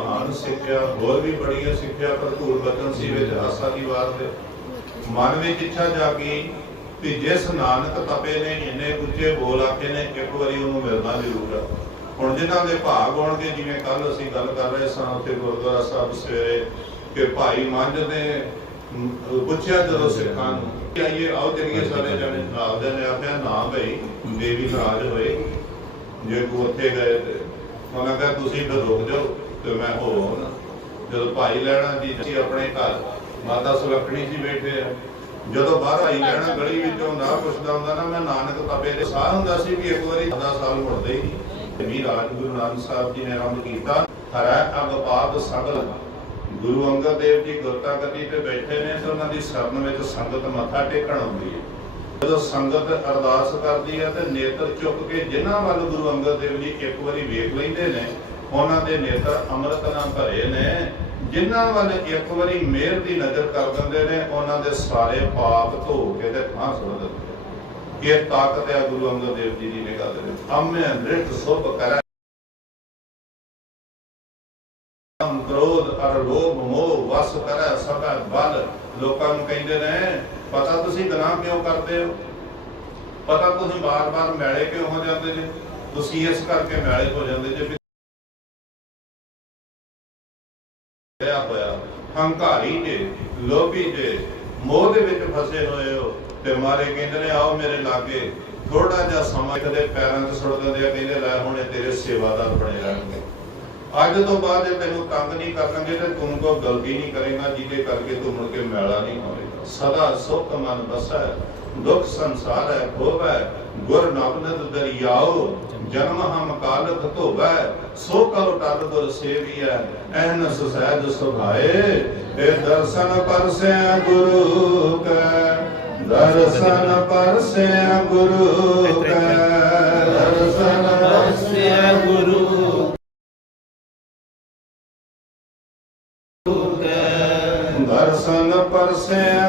ਮਹਾਨ ਸਿੱਖਿਆ, ਹੋਰ ਵੀ ਬੜੀਆਂ ਸਿੱਖਿਆ ਭਰਪੂਰ ਬਚਨ ਸੀ ਵਿੱਚ ਆਸਾ ਦੀ ਬਾਤ ਹੈ ਮਨ ਵਿੱਚ ਇੱਛਾ ਜਾਗੀ ਕਿ ਜਿਸ ਨਾਨਕ ਤਪੇ ਨੇ, ਇੰਨੇ ਉੱਚੇ ਬੋਲ ਆਖੇ ਨੇ, ਇੱਕ ਵਾਰੀ ਉਹਨੂੰ ਮਿਲਣਾ ਜ਼ਰੂਰ ਆ। ਹੁਣ ਜਿਨ੍ਹਾਂ ਦੇ ਭਾਗ ਹੋਣਗੇ ਜਿਵੇਂ ਕੱਲ ਅਸੀਂ ਗੱਲ ਕਰ ਰਹੇ ਸਾਂ ਉੱਥੇ ਗੁਰਦੁਆਰਾ ਸਾਹਿਬ ਸਵੇਰੇ, ਕਿ ਭਾਈ ਮੰਝ ਨੇ ਪੁੱਛਿਆ ਜਦੋਂ ਸਿੱਖਾਂ ਨੂੰ ਕਿ ਆਈਏ, ਆਓ ਚਲੀਏ, ਸਾਰੇ ਜਾਣੇ ਨਾਲ ਦੇ ਨੇ, ਆਖਿਆ, ਨਾ ਭਈ ਦੇਵੀ ਨਾਰਾਜ਼ ਹੋਏ। ਜੇ ਕੋ ਉੱਥੇ ਗਏ ਤੇ, ਉਹਨਾਂ ਕਹਿੰਦਾ ਤੁਸੀਂ ਫਿਰ ਰੁਕ ਜਾਓ। ਤੇ ਮੈਂ ਹੋ ਜਦੋਂ ਭਾਈ ਲੈਣਾ ਜੀ, ਅਸੀਂ ਆਪਣੇ ਘਰ, ਮਾਤਾ ਸੁਲੱਖਣੀ ਜੀ ਬੈਠੇ ਆ। ਜਦੋਂ ਬਾਹਰ ਆਈ ਲੈਣਾ, ਗਲੀ ਵਿੱਚੋਂ ਨਾ ਪੁੱਛਦਾ ਹੁੰਦਾ ਨਾ, ਮੈਂ ਨਾਨਕ ਤਪੇ ਦੇ ਸਾਹ ਹੁੰਦਾ ਸੀ ਵੀ ਇੱਕ ਵਾਰੀ 10 ਸਾਲ ਮੁੜਦੇ ਹੀ ਵੀ ਰਾਜ ਗੁਰੂ ਨਾਨਕ ਸਾਹਿਬ ਜੀ ਨੇ ਆਰੰਭ ਕੀਤਾ। ਹਰੈ ਅਗ ਸਗਲ। ਗੁਰੂ ਅੰਗਦ ਦੇਵ ਜੀ ਗੁਰਤਾ ਗੱਦੀ ਤੇ ਬੈਠੇ ਨੇ ਤੇ ਉਹਨਾਂ ਦੀ ਸ਼ਰਨ ਵਿੱਚ ਸੰਗਤ ਮੱਥਾ ਟੇਕਣ ਆਉਂਦੀ ਹੈ। ਜਦੋਂ ਸੰਗਤ ਅਰਦਾਸ ਕਰਦੀ ਹੈ ਤੇ ਨੇਤਰ ਚੁੱਕ ਕੇ ਜਿਨ੍ਹਾਂ ਵੱਲ ਗੁਰੂ ਅੰਗਦ ਦੇਵ ਜੀ ਇੱਕ ਵਾਰੀ ਵੇਖ ਲੈਂਦੇ ਨੇ ਉਹਨਾਂ ਦੇ ਨੇਤਰ ਅੰਮ੍ਰਿਤ ਨਾਲ ਭਰੇ ਨੇ, ਜਿਨ੍ਹਾਂ ਵੱਲ ਇੱਕ ਵਾਰੀ ਮਿਹਰ ਦੀ ਨਜ਼ਰ ਕਰ ਦਿੰਦੇ ਨੇ, ਉਹਨਾਂ ਦੇ ਸਾਰੇ ਪਾਪ ਧੋ ਕੇ ਤੇ ਥਾਂ ਸੁੱਟ ਦਿੰਦੇ ਇਹ ਤਾਕਤ ਹੈ ਗੁਰੂ ਅੰਗਦ ਦੇਵ ਜੀ ਦੀ ਨਿਗਾਹ ਦੇ ਵਿੱਚ। ਅੰਮ੍ਰਿ ਅੰਮ੍ਰਿਤ ਸੁਭ ਕਰੈ। ਕੰਮ ਕ੍ਰੋਧ ਅਰ ਲੋਭ ਮੋਹ, ਵਸ ਕਰੈ ਸਭੈ ਬਲ। ਲੋਕਾਂ ਨੂੰ ਕਹਿੰਦੇ ਨੇ, ਪਤਾ ਤੁਸੀਂ ਗੁਨਾਹ ਕਿਉਂ ਕਰਦੇ ਹੋ? ਪਤਾ ਤੁਸੀਂ ਬਾਰ-ਬਾਰ ਮੈਲੇ ਕਿਉਂ ਹੋ ਜਾਂਦੇ ਜੇ? ਤੁਸੀਂ ਇਸ ਕਰਕੇ ਮੈਲੇ ਹੋ ਜਾਂਦੇ ਜੇ। ਵੀ ਹੋਇਆ। ਹੰਕਾਰੀ ਜੇ, ਲੋਭੀ ਜੇ, ਮੋਹ ਦੇ ਵਿੱਚ ਫਸੇ ਹੋਏ ਹੋ ਤੇ ਮਾਰੇ ਕਹਿੰਦੇ ਨੇ, ਆਓ ਮੇਰੇ ਲਾਗੇ। ਥੋੜਾ ਜਿਹਾ ਸਮਾਂ ਕਦੇ ਪੈਰਾਂ 'ਚ ਸੁੱਟ ਦਿੰਦੇ ਆ, ਕਹਿੰਦੇ ਲੈ ਹੁਣੇ ਤੇਰੇ ਸੇਵਾਦਾਰ ਬਣੇ ਰਹਿਣਗੇ। ਅੱਜ ਤੋਂ ਬਾਅਦ ਜੇ ਤੈਨੂੰ ਤੰਗ ਨਹੀਂ ਕਰਨਗੇ ਤੇ ਤੂੰ ਕੋ ਗਲਤੀ ਨਹੀਂ ਕਰੇਗਾ, ਜਿਹਦੇ ਕਰਕੇ ਤੂੰ ਮੁੜ ਕੇ ਮੈਲਾ ਨਹੀਂ ਹੋਵੇਗਾ ਸਦਾ ਸੁਖ ਮਨ ਬਸੈ ਦੁਖ ਸੰਸਾਰ ਹੈ ਹੋਵੈ ਗੁਰ ਨਬਨਦ ਦਰਿਆਓ, ਜਨਮ ਹਮ ਕਾਲਕ ਧੋਵੈ, ਸੋ ਕਰੋ ਟਲ ਗੁਰ ਸੇਵੀਐ, ਐਨ ਸੁਸਹਿਜ ਸੁਭਾਏ। ਇਹ ਦਰਸ਼ਨ ਪਰਸੈ ਗੁਰੂ ਕੈ, ਦਰਸ਼ਨ ਪਰਸੈ ਗੁਰੂ ਕੈ, ਦਰਸ਼ਨ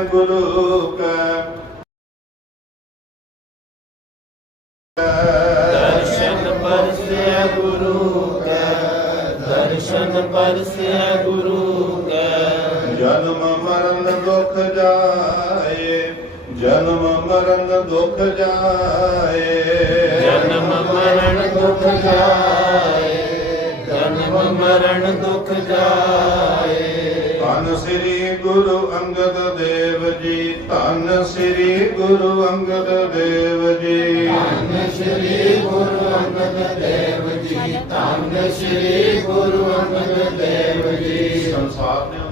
ਗੁਰੂ ਕੈ। ਦਰਸ਼ਨ ਪਰਸਿਆ ਗੁਰੂ ਕੈ ਦਰਸ਼ਨ ਪਰਸਿਆ ਗੁਰੂ ਕੈ। ਜਨਮ ਮਰਨ ਦੁਖ ਜਾਏ ਜਨਮ ਮਰਨ ਦੁਖ ਜਾਏ। ਜਨਮ ਮਰਨ ਦੁਖ ਜਾਏ ਜਨਮ ਮਰਨ ਦੁਖ ਜਾਏ। ਧੰਨ ਸ੍ਰੀ ਗੁਰੂ ਅੰਗਦ ਦੇਵ ਜੀ ਧੰਨ ਸ੍ਰੀ ਗੁਰੂ ਅੰਗਦ ਦੇਵ ਜੀ। ਧੰਨ ਸ਼੍ਰੀ ਗੁਰੂ ਅੰਗਦ ਦੇਵ ਜੀ ਧੰਨ ਸ਼੍ਰੀ ਗੁਰੂ ਅੰਗਦ ਦੇਵ ਜੀ। ਸੰਸਾਰ ਨੂੰ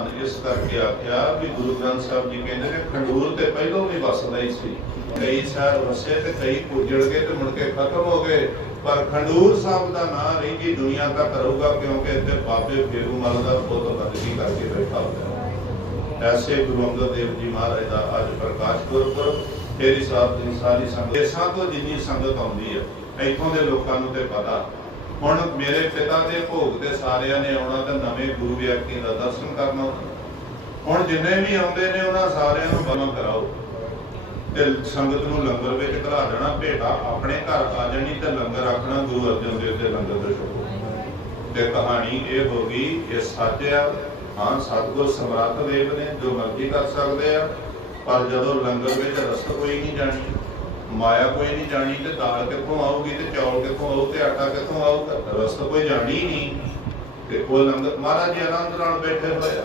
ਧੰਨ ਇਸ ਕਰਕੇ ਆਖਿਆ ਵੀ ਗੁਰੂ ਗ੍ਰੰਥ ਸਾਹਿਬ ਜੀ ਕਹਿੰਦੇ ਨੇ ਖੰਡੂਰ ਤੇ ਪਹਿਲੋਂ ਵੀ ਵਸਦਾ ਹੀ ਸੀ। ਕਈ ਸਾਲ ਵਸੇ ਤੇ ਕਈ ਪੁੱਜੜ ਗਏ ਤੇ ਮੁੜ ਕੇ ਖਤਮ ਹੋ ਗਏ। ਪਰ ਖੰਡੂਰ ਸਾਹਿਬ ਦਾ ਨਾਂ ਰਹਿੰਦੀ ਦੁਨੀਆ ਤੱਕ ਰਹੂਗਾ ਕਿਉਂਕਿ ਇੱਥੇ ਬਾਬੇ ਫੇਰੂ ਮਲ ਦਾ ਪੁੱਤ ਬੰਦਗੀ ਕਰਕੇ ਬੈਠਾ ਹੋਇਆ ਐਸੇ ਗੁਰੂ ਅੰਗਦ ਦੇਵ ਜੀ ਮਹਾਰਾਜ ਦਾ ਅੱਜ ਪ੍ਰਕਾਸ਼ ਗੁਰਪੁਰਬ ਤੇਰੀ ਸਾਹਿਬ ਦੀ ਸਾਰੀ ਸੰਗਤ ਦੇਸਾਂ ਤੋਂ ਜਿੰਨੀ ਸੰਗਤ ਆਉਂਦੀ ਹੈ, ਇੱਥੋਂ ਦੇ ਲੋਕਾਂ ਨੂੰ ਤੇ ਪਤਾ ਹੁਣ ਮੇਰੇ ਪਿਤਾ ਦੇ ਭੋਗ ਤੇ ਸਾਰਿਆਂ ਨੇ ਆਉਣਾ ਤੇ ਨਵੇਂ ਗੁਰੂ ਵਿਅਕਤੀ ਦਾ ਦਰਸ਼ਨ ਕਰਨਾ ਹੁਣ ਜਿੰਨੇ ਵੀ ਆਉਂਦੇ ਨੇ, ਉਹਨਾਂ ਸਾਰਿਆਂ ਨੂੰ ਬਲਮ ਕਰਾਓ। ਤੇ ਸੰਗਤ ਨੂੰ ਲੰਗਰ ਵਿੱਚ ਘਲਾ ਦੇਣਾ, ਭੇਟਾ ਆਪਣੇ ਘਰ ਆ ਜਾਣੀ ਤੇ ਲੰਗਰ ਆਖਣਾ ਗੁਰੂ ਅਰਜਨ ਦੇਵ ਦੇ ਲੰਗਰ ਦੇ ਸ਼ੁਕਰ ਤੇ ਕਹਾਣੀ ਇਹ ਹੋ ਗਈ, ਇਹ ਸੱਚ ਆ। ਹਾਂ, ਸਤਿਗੁਰ ਸਮਰੱਥ ਦੇਵ ਨੇ, ਜੋ ਮਰਜ਼ੀ ਕਰ ਸਕਦੇ ਆ, ਪਰ ਜਦੋਂ ਲੰਗਰ ਵਿੱਚ ਰਸਤ ਕੋਈ ਨਹੀਂ ਜਾਣੀ ਮਾਇਆ ਕੋਈ ਨਹੀਂ ਜਾਣੀ ਤੇ ਦਾਲ ਕਿੱਥੋਂ ਆਊਗੀ ਤੇ ਚੌਲ ਕਿੱਥੋਂ ਆਊ ਤੇ ਆਟਾ ਕਿੱਥੋਂ ਆਊਗਾ ਰਸਤ ਕੋਈ ਜਾਣੀ ਨਹੀਂ। ਤੇ ਉਹ ਲੰਗਰ ਮਹਾਰਾਜ ਜੀ ਆਨੰਦ ਨਾਲ ਬੈਠੇ ਹੋਏ ਆ।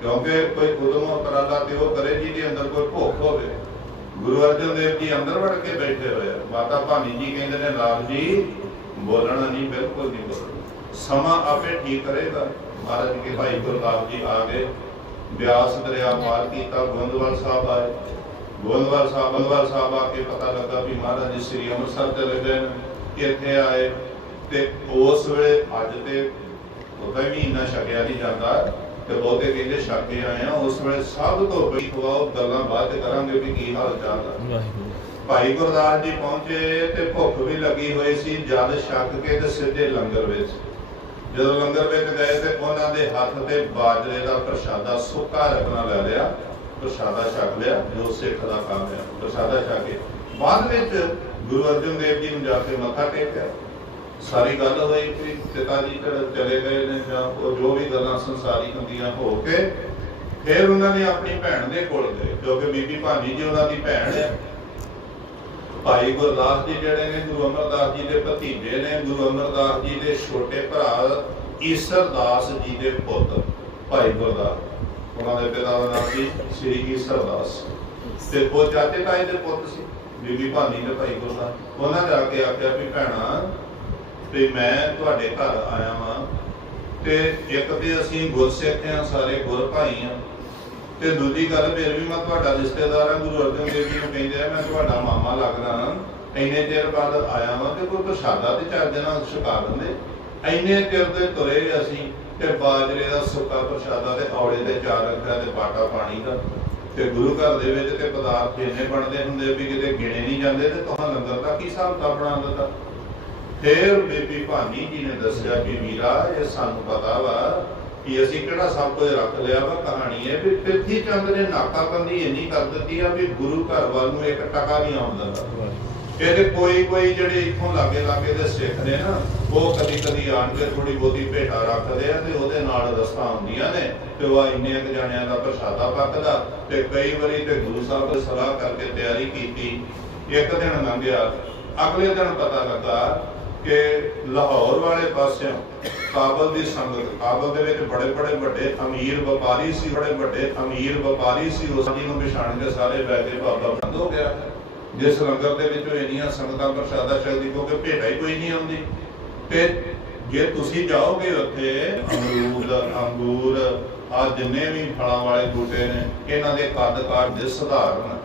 ਕਿਉਂਕਿ ਕੋਈ ਉਦਮ ਉਪਰਾਲਾ ਤੇ ਉਹ ਕਰੇ ਜਿਹਦੇ ਅੰਦਰ ਕੋਈ ਭੁੱਖ ਹੋਵੇ। ਗੁਰੂ ਅਰਜਨ ਦੇਵ ਜੀ ਅੰਦਰ ਵੜ ਕੇ ਬੈਠੇ ਹੋਏ ਆ। ਮਾਤਾ ਭਾਨੀ ਜੀ ਕਹਿੰਦੇ ਨੇ ਲਾਲ ਜੀ, ਬੋਲਣਾ ਨਹੀਂ, ਬਿਲਕੁਲ ਨਹੀਂ ਬੋਲਣਾ। ਸਮਾਂ ਆਪੇ ਠੀਕ ਕਰੇਗਾ ਮਹਾਰਾਜ ਕੇ ਭਾਈ ਗੁਰਦਾਸ ਜੀ ਆ ਗਏ। ਬਿਆਸ ਦਰਿਆ ਪਾਰ ਕੀਤਾ ਗੋਂਦਵਾਲ ਸਾਹਿਬ ਆਏ। ਗੋਂਦਵਾਲ ਸਾਹਿਬ ਗੋਂਦਵਾਲ ਸਾਹਿਬ ਆ ਕੇ ਪਤਾ ਲੱਗਾ ਵੀ ਮਹਾਰਾਜ ਜੀ ਸ੍ਰੀ ਅੰਮ੍ਰਿਤਸਰ ਚਲੇ ਗਏ ਨੇ ਇੱਥੇ ਆਏ। ਤੇ ਉਸ ਵੇਲੇ ਅੱਜ ਤੇ ਉਹਦਾ ਵੀ ਇੰਨਾ ਛਕਿਆ ਨਹੀਂ ਜਾਂਦਾ ਤੇ ਬਹੁਤੇ ਕਹਿੰਦੇ ਛੱਕ ਆਏ ਆ। ਉਸ ਵੇਲੇ ਸਭ ਤੋਂ ਬੜੀ ਖਵਾਓ ਗੱਲਾਂ ਚ ਕਰਾਂਗੇ ਵੀ ਕੀ ਹਾਲ ਚਾਲ ਆ। ਭਾਈ ਗੁਰਦਾਸ ਜੀ ਪਹੁੰਚੇ ਤੇ ਭੁੱਖ ਵੀ ਲੱਗੀ ਹੋਈ ਸੀ ਜਦ ਛੱਕ ਕੇ ਤੇ ਸਿੱਧੇ ਲੰਗਰ ਵਿੱਚ। ਜਦੋਂ ਲੰਗਰ ਵਿੱਚ ਗਏ ਤੇ ਉਹਨਾਂ ਦੇ ਹੱਥ ਤੇ ਬਾਜਰੇ ਦਾ ਪ੍ਰਸ਼ਾਦਾ ਸੁੱਕਾ ਰਖਣਾ ਲੈ ਲਿਆ। ਪ੍ਰਸ਼ਾਦਾ ਛਕ ਲਿਆ, ਜੋ ਸਿੱਖ ਦਾ ਕੰਮ ਹੈ ਪ੍ਰਸ਼ਾਦਾ ਛਕ ਕੇ। ਬਾਅਦ ਵਿੱਚ ਗੁਰੂ ਅਰਜਨ ਦੇਵ ਜੀ ਨੂੰ ਜਾ ਕੇ ਮੱਥਾ ਟੇਕਿਆ। ਸਾਰੀ ਗੱਲ ਹੋਈ ਕਿ ਪਿਤਾ ਜੀ ਚਲ- ਚਲੇ ਗਏ ਨੇ ਜਾਂ ਉਹ ਜੋ ਵੀ ਗੱਲਾਂ ਸੰਸਾਰੀ ਹੁੰਦੀਆਂ ਹੋ ਕੇ, ਫਿਰ ਉਹਨਾਂ ਨੇ ਆਪਣੀ ਭੈਣ ਦੇ ਕੋਲ ਗਏ ਕਿਉਂਕਿ ਬੀਬੀ ਭਾਨੀ ਜੀ ਉਹਨਾਂ ਦੀ ਭੈਣ ਹੈ। ਭਾਈ ਗੁਰਦਾਸ ਜੀ ਜਿਹੜੇ ਨੇ, ਗੁਰੂ ਅਮਰਦਾਸ ਜੀ ਦੇ ਭਤੀਜੇ ਨੇ, ਗੁਰੂ ਅਮਰਦਾਸ ਜੀ ਦੇ ਛੋਟੇ ਭਰਾ ਈਸਰਦਾਸ ਜੀ ਦੇ ਪੁੱਤ, ਭਾਈ ਗੁਰਦਾਸ। ਉਹਨਾਂ ਦੇ ਪਿਤਾ ਦਾ ਨਾਮ ਸੀ ਸ੍ਰੀ ਈਸਰਦਾਸ ਤੇ ਉਹ ਚਾਚੇ ਤਾਏ ਦੇ ਪੁੱਤ ਸੀ, ਬੀਬੀ ਭਾਨੀ ਤੇ ਭਾਈ ਗੁਰਦਾਸ ਉਹਨਾਂ ਜਾ ਕੇ ਆਖਿਆ ਵੀ ਭੈਣਾ ਤੇ ਮੈਂ ਤੁਹਾਡੇ ਘਰ ਆਇਆ ਵਾਂ। ਤੇ ਇੱਕ ਤੇ ਅਸੀਂ ਗੁਰਸਿੱਖ ਆ ਸਾਰੇ ਗੁਰ ਭਾਈ ਆ ਤੇ ਦੂਜੀ ਗੱਲ ਫਿਰ ਵੀ ਮੈਂ ਤੁਹਾਡਾ ਰਿਸ਼ਤੇਦਾਰ ਆ ਗੁਰੂ ਅਰਜਨ ਦੇਵ ਜੀ ਨੂੰ ਕਹਿੰਦੇ ਆ, ਮੈਂ ਤੁਹਾਡਾ ਮਾਮਾ ਲੱਗਦਾ ਇੰਨੇ ਚਿਰ ਬਾਅਦ ਆਇਆ ਵਾਂ ਤੇ ਕੋਈ ਪ੍ਰਸ਼ਾਦਾ ਤੇ ਚੱਜ ਨਾਲ ਛਕਾ ਦਿੰਦੇ ਇੰਨੇ ਚਿਰ ਦੇ ਤੁਰੇ ਅਸੀਂ। ਤੇ ਬਾਜਰੇ ਦਾ ਸੁੱਕਾ ਪ੍ਰਸ਼ਾਦਾ ਤੇ ਔਲੇ ਦੇ ਚਾਰ ਅੱਖਰਾਂ ਤੇ ਬਾਟਾ ਪਾਣੀ ਦਾ। ਤੇ ਗੁਰੂ ਘਰ ਦੇ ਵਿੱਚ ਤੇ ਪਦਾਰਥ ਇੰਨੇ ਬਣਦੇ ਹੁੰਦੇ ਵੀ ਕਿਤੇ ਗਿਣੇ ਨਹੀਂ ਜਾਂਦੇ ਤੇ ਤੁਹਾਨੂੰ ਲੰਗਰ ਦਾ ਕੀ ਹਿਸਾਬ ਤਾਂ ਬਣਾ ਦਿੱਤਾ ਫਿਰ ਬੀਬੀ ਭਾਨੀ ਜੀ ਨੇ ਦੱਸਿਆ ਵੀ ਵੀਰਾ, ਇਹ ਸਾਨੂੰ ਪਤਾ ਵਾ ਕਿ ਅਸੀਂ ਕਿਹੜਾ ਸਭ ਕੁਝ ਰੱਖ ਲਿਆ ਵਾ ਕਹਾਣੀ ਹੈ ਵੀ ਪ੍ਰਿਥੀ ਚੰਦ ਨੇ ਨਾਕਾਬੰਦੀ ਇੰਨੀ ਕਰ ਦਿੱਤੀ ਆ ਵੀ ਗੁਰੂ ਘਰ ਵੱਲ ਨੂੰ ਇੱਕ ਟਕਾ ਨਹੀਂ ਆਉਂਦਾ ਇਹਦੇ ਕੋਈ ਕੋਈ ਜਿਹੜੇ ਇੱਥੋਂ ਲਾਗੇ ਲਾਗੇ ਦੇ ਸਿੱਖ ਨੇ ਨਾ, ਉਹ ਕਦੀ ਕਦੀ ਆਣ ਕੇ ਥੋੜੀ ਬਹੁਤੀ ਭੇਟਾ ਰੱਖਦੇ ਆ ਤੇ ਉਹਦੇ ਨਾਲ ਰਸਤਾ ਆਉਂਦੀਆਂ ਨੇ। ਤੇ ਉਹ ਇੰਨੇ ਕੁ ਜਾਣਿਆਂ ਦਾ ਪ੍ਰਸ਼ਾਦਾ ਪੱਕਦਾ ਤੇ ਕਈ ਵਾਰੀ ਤੇ ਗੁਰੂ ਸਾਹਿਬ ਨੇ ਸਲਾਹ ਕਰਕੇ ਤਿਆਰੀ ਕੀਤੀ। ਇੱਕ ਦਿਨ ਲੰਘਿਆ, ਅਗਲੇ ਦਿਨ ਪਤਾ ਲੱਗਾ ਕਿ ਲਾਹੌਰ ਵਾਲੇ ਪਾਸਿਓਂ ਕਾਬਲ ਦੀ ਸੰਗਤ, ਕਾਬਲ ਦੇ ਵਿੱਚ ਬੜੇ ਬੜੇ ਵੱਡੇ ਅਮੀਰ ਵਪਾਰੀ ਸੀ, ਬੜੇ ਵੱਡੇ ਅਮੀਰ ਵਪਾਰੀ ਸੀ ਉਸ ਨੂੰ ਪਛਾਣ ਕੇ ਸਾਰੇ ਬੈ ਕੇ ਬਾਬਾ ਬੰਦ ਹੋ ਗਿਆ। ਜਿਸ ਲੰਗਰ ਦੇ ਵਿੱਚੋਂ ਇੰਨੀਆਂ ਸੰਗਤਾਂ ਪ੍ਰਸ਼ਾਦਾ ਛਕਦੀ ਕਿਉਂਕਿ ਭੇਟਾ ਹੀ ਕੋਈ ਨਹੀਂ ਆਉਂਦੀ। ਤੇ ਜੇ ਤੁਸੀਂ ਜਾਓਗੇ ਉੱਥੇ, ਅਮਰੂਦ, ਅੰਗੂਰ ਆ ਜਿੰਨੇ ਵੀ ਫਲਾਂ ਵਾਲੇ ਬੂਟੇ ਨੇ, ਇਹਨਾਂ ਦੇ ਕੱਦ ਕਾਠ ਦੇ ਸਧਾਰਨ।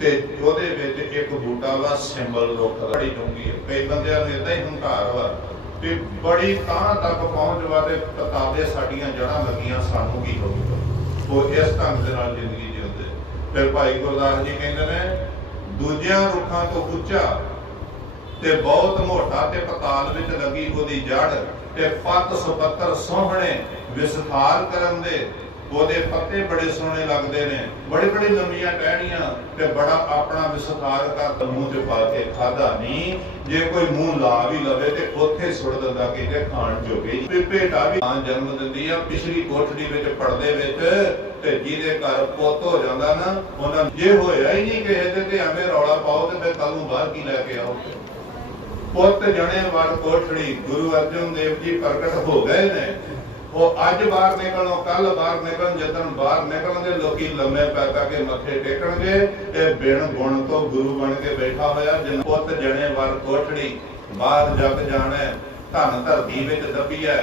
ਤੇ ਉਹਦੇ ਵਿੱਚ ਇੱਕ ਬੂਟਾ ਵਾ, ਸਿੰਬਲ ਰੁੱਖ ਦਾ। ਬੜੀ ਡੂੰਗੀ ਹੈ। ਕਈ ਬੰਦਿਆਂ ਨੂੰ ਇਦਾਂ ਹੀ ਹੰਕਾਰ ਵਾ ਤੇ ਬੜੀ ਤਾਂ ਤੱਕ ਪਹੁੰਚ ਵਾ ਤੇ ਪਤਾਦੇ ਸਾਡੀਆਂ ਜੜਾਂ ਲੱਗੀਆਂ, ਸਾਨੂੰ ਕੀ ਹੋਊਗਾ? ਉਹ ਇਸ ਢੰਗ ਦੇ ਨਾਲ ਜ਼ਿੰਦਗੀ ਜਿਉਂਦੇ। ਫਿਰ ਭਾਈ ਗੁਰਦਾਸ ਜੀ ਕਹਿੰਦੇ ਨੇ ਦੂਜਿਆਂ ਰੁੱਖਾਂ ਤੋਂ ਉੱਚਾ ਤੇ ਬਹੁਤ ਮੋਟਾ ਤੇ ਪਤਾਲ ਵਿੱਚ ਲੱਗੀ ਉਹਦੀ ਜੜ ਤੇ ਪੱਤ ਸੁਪੱਤਰ ਸੋਹਣੇ ਵਿਸਥਾਰ ਕਰਨ ਦੇ ਉਹਦੇ ਪੱਤੇ ਬੜੇ ਸੋਹਣੇ ਲੱਗਦੇ ਨੇ, ਬੜੀ ਬੜੀ ਲੰਮੀਆਂ ਟਹਿਣੀਆਂ ਤੇ ਬੜਾ ਆਪਣਾ ਵਿਸਥਾਰ ਕਰ ਮੂੰਹ ਤੇ ਪਾ ਕੇ ਖਾਦਾ ਨਹੀਂ। ਜੇ ਕੋਈ ਮੂੰਹ ਲਾ ਵੀ ਲਵੇ ਤੇ ਉੱਥੇ ਸੁੱਟ ਦਿੰਦਾ ਕਿਤੇ ਖਾਣ ਜੋਗੇ ਵੀ ਭੇਟਾ ਵੀ ਮਾਂ ਜਨਮ ਦਿੰਦੀ ਆ, ਪਿਛਲੀ ਕੋਠੜੀ ਵਿੱਚ ਪੜਦੇ ਵਿੱਚ ਤੇ ਜਿਹਦੇ ਘਰ ਪੁੱਤ ਹੋ ਜਾਂਦਾ ਨਾ, ਉਹਨਾਂ ਜੇ ਹੋਇਆ ਹੀ ਨਹੀਂ ਕਿਸੇ ਦੇ ਤੇ ਐਵੇਂ ਰੌਲਾ ਪਾਓ ਤੇ ਫਿਰ ਕੱਲ ਨੂੰ ਬਾਹਰ ਕੀ ਲੈ ਕੇ ਆਓ? ਪੁੱਤ ਜਣੇ ਵਾਰ ਕੋਠੜੀ, ਗੁਰੂ ਅਰਜਨ ਦੇਵ ਜੀ ਪ੍ਰਗਟ ਹੋ ਗਏ ਨੇ। ਉਹ ਅੱਜ ਬਾਹਰ ਨਿਕਲਣੋਂ ਕੱਲ ਬਾਹਰ ਨਿਕਲਣ ਜਦੋਂ ਬਾਹਰ ਨਿਕਲਣਗੇ ਲੋਕੀ ਲੰਮੇ ਪੈ ਪੈ ਕੇ ਮੱਥੇ ਟੇਕਣਗੇ, ਤੇ ਬਿਨ ਗੁਣ ਤੋਂ ਗੁਰੂ ਬਣ ਕੇ ਬੈਠਾ ਹੋਇਆ, ਜਿਨ ਪੁੱਤ ਜਣੇ ਵਾਰ ਕੋਠੜੀ, ਬਾਹਰ ਜਗ ਜਾਣਾ, ਧਨ ਧਰਤੀ ਵਿੱਚ ਦੱਬੀਐ,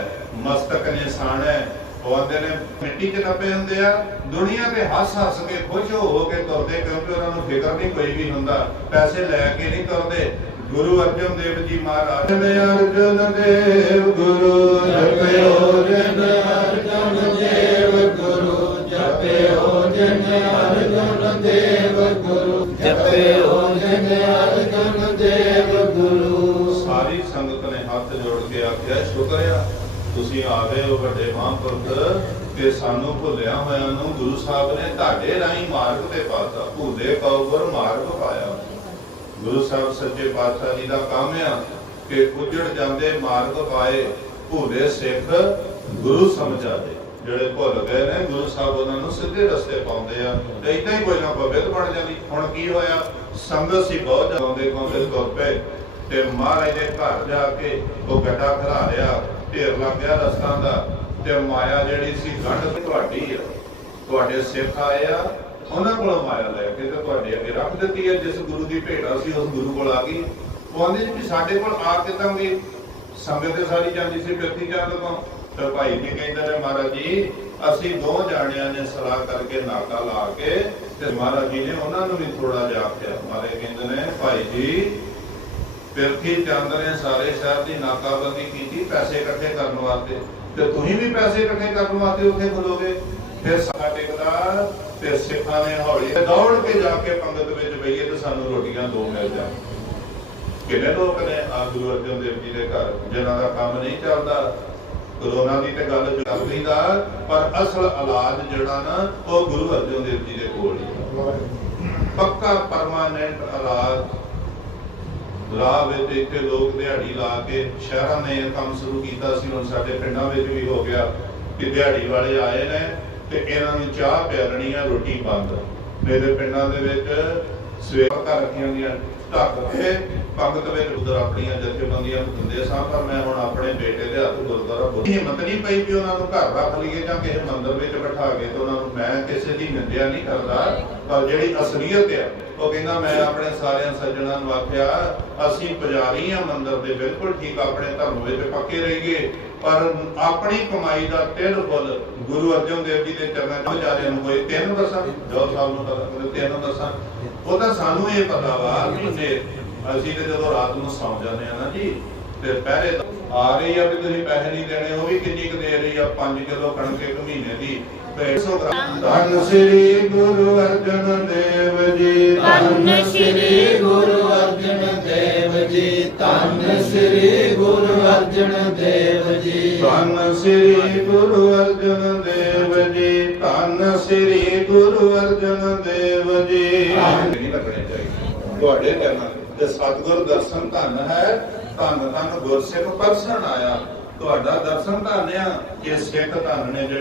ਮਸਤਕ ਨੇ ਉਹ ਆਂਦੇ ਨੇ, ਮਿੱਟੀ 'ਚ ਦੱਬੇ ਹੁੰਦੇ ਆ, ਦੁਨੀਆ ਤੇ ਹੱਸ ਹੱਸ ਕੇ ਖੁਸ਼ ਹੋ ਹੋ ਕੇ ਤੁਰਦੇ, ਕਿਉਂਕਿ ਉਹਨਾਂ ਨੂੰ ਫਿਕਰ ਨਹੀਂ ਕੋਈ ਵੀ ਹੁੰਦਾ, ਪੈਸੇ ਲੈ ਕੇ ਨਹੀਂ ਤੁਰਦੇ। ਗੁਰੂ ਅਰਜਨ ਦੇਵ ਜੀ ਮਹਾਰਾਜ। ਨੇ ਅਰਜਨ ਦੇਵ ਗੁਰੂ ਜਪਿਓ ਜਨ ਅਰਜਨ ਦੇਵ ਗੁਰੂ ਜਪਿਓ ਜਨ ਅਰਜਨ ਦੇਵ ਗੁਰੂ ਜਪਿਓ ਜਨ ਅਰਜਨ ਦੇਵ ਗੁਰੂ। ਸਾਰੀ ਸੰਗਤ ਨੇ ਹੱਥ ਜੋੜ ਕੇ ਆਖਿਆ ਸ਼ੁਕਰ ਆ ਤੁਸੀਂ ਆ ਗਏ ਹੋ ਵੱਡੇ ਮਹਾਂਪੁਰਖ ਕਿ ਸਾਨੂੰ ਭੁੱਲਿਆ ਹੋਇਆਂ ਨੂੰ ਗੁਰੂ ਸਾਹਿਬ ਨੇ ਤੁਹਾਡੇ ਰਾਹੀਂ ਮਾਰਗ ਤੇ ਪਾਤਾ। ਭੁੱਲੇ ਕਉ ਗੁਰ ਮਾਰਗ ਪਾਇਆ। ਗੁਰੂ ਸਾਹਿਬ ਸੱਚੇ ਪਾਤਸ਼ਾਹ ਜੀ ਦਾ ਕੰਮ ਆ ਕਿ ਉਜੜ ਜਾਂਦੇ, ਮਾਰਗ ਪਾਏ, ਭੁੱਲੇ ਸਿੱਖ ਗੁਰੂ ਸਮਝਾ ਜਿਹੜੇ ਭੁੱਲ ਗਏ ਨੇ, ਗੁਰੂ ਸਾਹਿਬ ਉਹਨਾਂ ਨੂੰ ਸਿੱਧੇ ਰਸਤੇ ਪਾਉਂਦੇ ਆ ਤੇ ਇਦਾਂ ਹੀ ਕੋਈ ਨਾ ਕੋਈ ਬਣ ਜਾਂਦੀ। ਹੁਣ ਕੀ ਹੋਇਆ? ਸੰਗਤ ਸੀ ਬਹੁਤ ਜਾਂਦੇ ਕੋਂਦੇ ਤੁਰ ਪਏ ਤੇ ਮਹਾਰਾਜ ਦੇ ਘਰ ਜਾ ਕੇ ਉਹ ਗੱਡਾ ਖੜਾ ਲਿਆ ਢੇਰ ਲੱਗ ਗਿਆ ਰਸਤਾ ਦਾ ਤੇ ਮਾਇਆ ਜਿਹੜੀ ਸੀ, ਗੰਢ ਤੁਹਾਡੀ ਆ। ਤੁਹਾਡੇ ਸਿੱਖ ਆਏ ਆ ਉਹਨਾਂ ਕੋਲੋਂ ਮਾਇਆ ਲੈ ਕੇ ਤੇ ਤੁਹਾਡੇ ਅੱਗੇ ਰੱਖ ਦਿੱਤੀ ਹੈ। ਜਿਸ ਗੁਰੂ ਦੀ ਭੇਟਾ ਸੀ ਉਸ ਗੁਰੂ ਕੋਲ ਆ ਗਈ ਉਹ ਆਂਦੇ ਜੀ ਸਾਡੇ ਕੋਲ ਆ ਕੇ ਤਾਂ ਵੀ ਸੰਗਤ ਤੇ ਸਾਰੀ ਜਾਂਦੀ ਸੀ ਬਿਰਤੀ ਚੰਦ ਤੋਂ ਤੇ ਭਾਈ ਜੀ ਕਹਿੰਦੇ ਨੇ, ਮਹਾਰਾਜ ਜੀ, ਅਸੀਂ ਦੋ ਜਾਣਿਆਂ ਨੇ ਸਲਾਹ ਕਰਕੇ ਨਾਕਾ ਲਾ ਕੇ ਤੇ ਮਹਾਰਾਜ ਜੀ ਨੇ ਉਹਨਾਂ ਨੂੰ ਵੀ ਥੋੜਾ ਜਿਹਾ ਆਖਿਆ। ਮਾਰੇ ਕਹਿੰਦੇ ਨੇ, ਭਾਈ ਜੀ ਬਿਰਤੀ ਚੰਦ ਨੇ ਸਾਰੇ ਸ਼ਹਿਰ ਦੀ ਨਾਕਾਬੰਦੀ ਕੀਤੀ, ਪੈਸੇ ਇਕੱਠੇ ਕਰਨ ਵਾਸਤੇ। ਤੇ ਤੁਸੀਂ ਵੀ ਪੈਸੇ ਇਕੱਠੇ ਕਰਨ ਵਾਸਤੇ ਉੱਥੇ ਖਲੋਗੇ? ਫਿਰ ਸਾ ਟਿਕਦਾ ਤੇ ਸਿੱਖਾਂ ਨੇ ਹੌਲੀ ਦੌੜ ਕੇ ਜਾ ਕੇ ਪੰਗਤ ਵਿੱਚ ਬਈਏ ਤੇ ਸਾਨੂੰ ਰੋਟੀਆਂ ਦੋ ਮਿਲ ਜਾਣ। ਕਿੰਨੇ ਲੋਕ ਨੇ? ਆ ਗੁਰੂ ਅਰਜਨ ਦੇਵ ਜੀ ਦੇ ਘਰ। ਜਿਨ੍ਹਾਂ ਦਾ ਕੰਮ ਨਹੀਂ ਚੱਲਦਾ, ਕਰੋਨਾ ਦੀ ਤੇ ਗੱਲ ਚੱਲ ਦਾ, ਪਰ ਅਸਲ ਇਲਾਜ ਜਿਹੜਾ ਨਾ, ਉਹ ਗੁਰੂ ਅਰਜਨ ਦੇਵ ਜੀ ਦੇ ਕੋਲ ਹੀ ਪੱਕਾ ਪਰਮਾਨੈਂਟ ਇਲਾਜ। ਰਾਹ ਵਿੱਚ ਇੱਥੇ ਲੋਕ ਦਿਹਾੜੀ ਲਾ ਕੇ ਸ਼ਹਿਰਾਂ ਨੇ ਕੰਮ ਸ਼ੁਰੂ ਕੀਤਾ ਸੀ। ਹੁਣ ਸਾਡੇ ਪਿੰਡਾਂ ਵਿੱਚ ਵੀ ਹੋ ਗਿਆ ਕਿ ਦਿਹਾੜੀ ਵਾਲੇ ਆਏ ਨੇ। ਤੇ ਇਹਨਾਂ ਨੂੰ ਚਾਹ ਪਿਆਲਣੀ ਆ, ਰੋਟੀ ਬੰਦ। ਮੇਰੇ ਪਿੰਡਾਂ ਦੇ ਵਿੱਚ ਸਵੇਰ ਘਰ ਰੱਖੀਆਂ ਦੀਆਂ ਢੱਕ ਕੇ ਪੰਗਤ ਵਿੱਚ ਉਧਰ ਆਪਣੀਆਂ ਜਥੇਬੰਦੀਆਂ ਨੂੰ ਦਿੰਦੇ ਸਾਂ ਪਰ ਮੈਂ ਹੁਣ ਆਪਣੇ ਹਿੰਮਤ ਨਹੀਂ ਪਈ ਵੀ ਉਹਨਾਂ ਨੂੰ ਘਰ ਰੱਖ ਲਈਏ ਜਾਂ ਕਿਸੇ ਮੰਦਿਰ ਵਿੱਚ ਬਿਠਾ ਕੇ ਤੇ ਉਹਨਾਂ ਨੂੰ ਮੈਂ ਕਿਸੇ ਦੀ ਨਿੰਦਿਆ ਨਹੀਂ ਕਰਦਾ। ਪਰ ਜਿਹੜੀ ਅਸਲੀਅਤ ਆ, ਉਹ ਕਹਿੰਦਾ ਮੈਂ ਆਪਣੇ ਸਾਰਿਆਂ ਸੱਜਣਾਂ ਨੂੰ ਆਖਿਆ, ਅਸੀਂ ਪੁਜਾਰੀ ਆ ਮੰਦਿਰ ਦੇ, ਬਿਲਕੁਲ ਠੀਕ ਆਪਣੇ ਧਰਮ ਵਿੱਚ ਪੱਕੇ ਰਹੀਏ। ਪਰ ਆਪਣੀ ਕਮਾਈ ਦਾ ਤਿੰਨ ਫੁੱਲ ਗੁਰੂ ਅਰਜਨ ਦੇਵ ਜੀ ਦੇ ਚਰਨਾਂ 'ਚ ਜਾ ਨੂੰ ਕੋਈ ਤਿੰਨ ਦੱਸਾਂ, ਜੋ ਸਾਹਿਬ ਨੂੰ ਪਤਾ ਕੋਈ ਤਿੰਨ ਦੱਸਾਂ। ਉਹ ਤਾਂ ਸਾਨੂੰ ਇਹ ਪਤਾ ਵਾ ਕਿ ਅਸੀਂ ਤੇ ਜਦੋਂ ਰਾਤ ਨੂੰ ਸੌਂ ਜਾਂਦੇ ਆ ਨਾ ਜੀ, ਤੇ ਪਹਿਰੇ ਆ ਰਹੀ ਆ ਵੀ ਤੁਸੀਂ ਪੈਸੇ ਨਹੀਂ ਦੇਣੇ ਉਹ ਵੀ ਕਿੰਨੀ ਕੁ ਦੇ ਰਹੀ ਆ 5 ਕਿਲੋ ਕਣਕ ਇੱਕ ਮਹੀਨੇ ਦੀ। ਤੇ 100 ਗ੍ਰਾਮ ਧੰਨ ਸ੍ਰੀ ਗੁਰੂ ਅਰਜਨ ਦੇਵ ਜੀ ਧੰਨ ਸ੍ਰੀ ਗੁਰੂ ਅਰਜਨ ਦੇਵ ਜੀ ਧੰਨ ਸ੍ਰੀ ਗੁਰੂ ਅਰਜਨ ਦੇਵ ਜੀ। ਧੰਨ ਸ੍ਰੀ ਗੁਰੂ ਅਰਜਨ ਦੇਵ ਜੀ ਧੰਨ ਸ੍ਰੀ ਗੁਰੂ ਅਰਜਨ ਦੇਵ ਜੀ। ਨਹੀਂ ਲੱਗਣੇ ਚਾਹੀਦੇ। ਤੁਹਾਡੇ ਤੇ ਸਤਿਗੁਰ ਦਰਸ਼ਨ ਧੰਨ ਹੈ। ਧੰਨ ਧੰਨ ਗੁਰਸਿੱਖ ਪਰਸਨ ਆਇਆ। ਤੁਹਾਡਾ ਦਰਸ਼ਨ ਧੰਨ ਕਿ ਸਿੱਖ ਧੰਨ ਨੇ ਜਿਹੜੇ